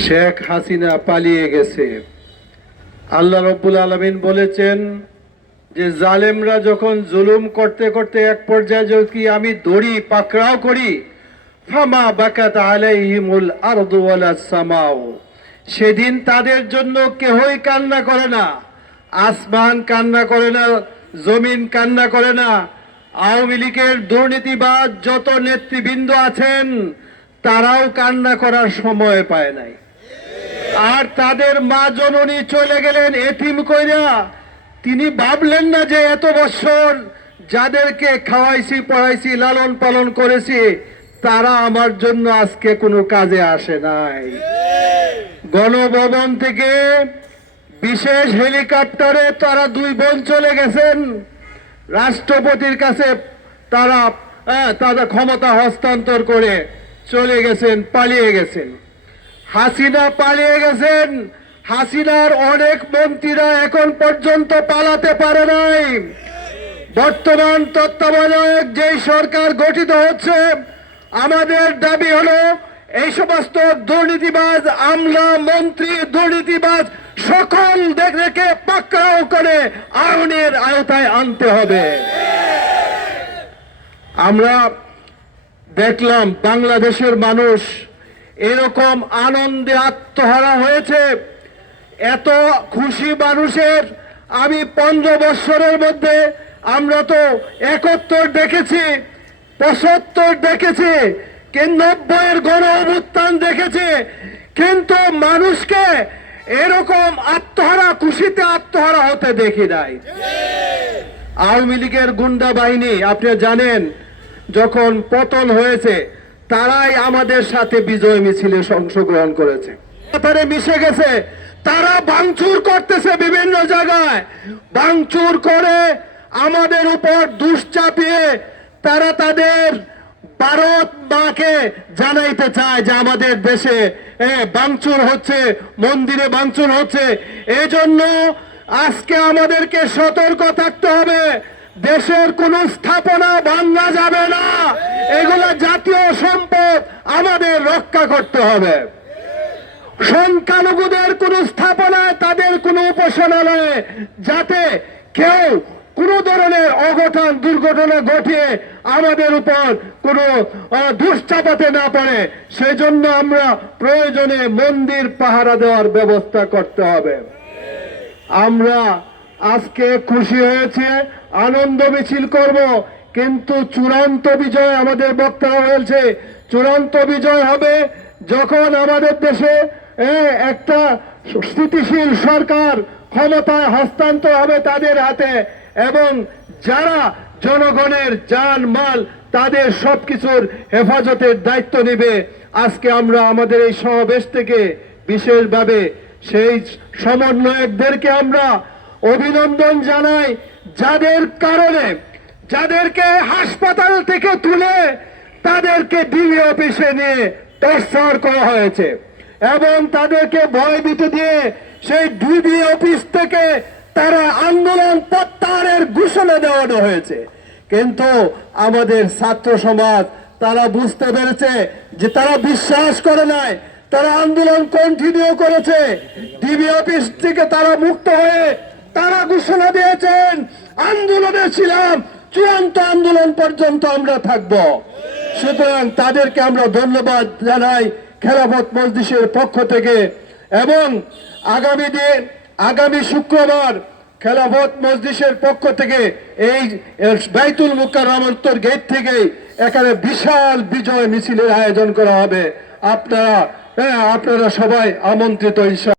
শেখ হাসিনা পালিয়ে গেছে। আল্লাহ রব্বুল আলামিন বলেছেন যে জালেমরা যখন জুলুম করতে করতে এক পর্যায়ে যদি আমি দড়ি পাকড়াও করি, ফামা বাকাত আলাইহিমুল আরদু ওয়ালাস সামাউ, সেদিন তাদের জন্য কেহই কান্না করে না, আসমান কান্না করে না, জমিন কান্না করে না। আওয়ামী লীগের দুর্নীতিবাজ যত নেতৃবৃন্দ আছেন তারাও কান্না করার সময় পায় নাই। আর তাদের মা জননী চলে গেলেন এতিম কইরা। তিনি ভাবলেন না যে এত বছর যাদেরকে খাওয়াইছি পড়াইছি লালন পালন করেছি তারা আমার জন্য আজকে কোনো কাজে আসে নাই। গণভবন থেকে বিশেষ হেলিকপ্টারে তারা দুই বোন চলে গেছেন রাষ্ট্রপতির কাছে। তারা তাদের ক্ষমতা হস্তান্তর করে চলে গেছেন, পালিয়ে গেছেন। হাসিনা পালিয়ে গেছেন। হাসিনার অনেক মন্ত্রীরা এখন পর্যন্ত পালাতে পারে নাই। বর্তমান তত্ত্বাবধায়ক যেই সরকার গঠিত হচ্ছে, আমাদের দাবি হলো এই সমস্ত দুর্নীতিবাজ আমলা মন্ত্রী দুর্নীতিবাজ সকল দেখে পাকড়াও করে আইনের আওতায় আনতে হবে। আমরা দেখলাম বাংলাদেশের মানুষ এরকম আনন্দে আত্মহারা হয়েছে। এত খুশি মানুষের আমি 15 বছরের মধ্যে আমরা তো 71 দেখেছি, 75 দেখেছি, 90-এর গণ অভ্যুত্থান দেখেছি, কিন্তু মানুষকে এরকম আত্মহারা খুশিতে আত্মহারা হতে দেখি নাই। আওয়ামী লীগের গুন্ডা বাহিনী আপনি জানেন যখন পতন হয়েছে তারাই আমাদের সাথে বিজয় মিছিলে অংশগ্রহণ করেছে, তারা মিশে গেছে। তারা ভাঙচুর করতেছে বিভিন্ন জায়গায়, ভাঙচুর করে আমাদের উপর দোষ চাপিয়ে তারা তাদের ভারত মাকে জানাইতে চায় যে আমাদের দেশে ভাঙচুর হচ্ছে, মন্দিরে ভাঙচুর হচ্ছে। এজন্য আজকে আমাদেরকে সতর্ক থাকতে হবে। দেশের কোন স্থাপনা ভাঙা যাবে না, এগুলো জাতীয় সম্পদ, আমাদের রক্ষা করতে হবে। সংখ্যালঘুদের কোন স্থাপনায় তাদের কোন উপাসনালয়ে যাতে কেউ কোন ধরনের অঘটন দুর্ঘটনা ঘটিয়ে আমাদের উপর কোন দোষ চাপাতে না পারে, সেজন্য আমরা প্রয়োজনে মন্দির পাহারা দেওয়ার ব্যবস্থা করতে হবে। আমরা আজকে খুশি হয়েছে, আনন্দ মিছিল করব, কিন্তু চূড়ান্ত বিজয় আমাদের বক্তারা বলছে চূড়ান্ত বিজয় হবে যখন আমাদের দেশে একটা স্থিতিশীল সরকার ক্ষমতায় হস্তান্তর হবে তাদের হাতে, এবং যারা জনগণের জান মাল তাদের সবকিছুর হেফাজতের দায়িত্ব নেবে। আজকে আমরা আমাদের এই সমাবেশ থেকে বিশেষভাবে সেই সমন্বয়কদেরকে আমরা অভিনন্দন জানাই, যাদের কারণে যাদেরকে হাসপাতাল থেকে তুলে তাদেরকে ডিবি অফিসে নিয়ে টর্চার করা হয়েছে এবং তাদেরকে ভয়ভীতি দিয়ে সেই ডিবি অফিস থেকে তারা আন্দোলন প্রত্যাহারের ঘোষণা দেওয়ানো হয়েছে। কিন্তু আমাদের ছাত্র সমাজ তারা বুঝতে পেরেছে যে তারা বিশ্বাস করে নাই, তারা আন্দোলন কন্টিনিউ করেছে। ডিবি অফিস থেকে তারা মুক্ত হয়ে তারা ঘোষণা দিয়েছেন আন্দোলনে ছিলাম, চূড়ান্ত আন্দোলন পর্যন্ত আমরা থাকব। সুতরাং তাদেরকে আমরা ধন্যবাদ জানাই খেলাফত মজলিসের পক্ষ থেকে। এবং আগামী শুক্রবার খেলাফত মজলিসের পক্ষ থেকে এই বাইতুল মুকাররমের উত্তর গেট থেকে এখানে বিশাল বিজয় মিছিলের আয়োজন করা হবে। আপনারা সবাই আমন্ত্রিত।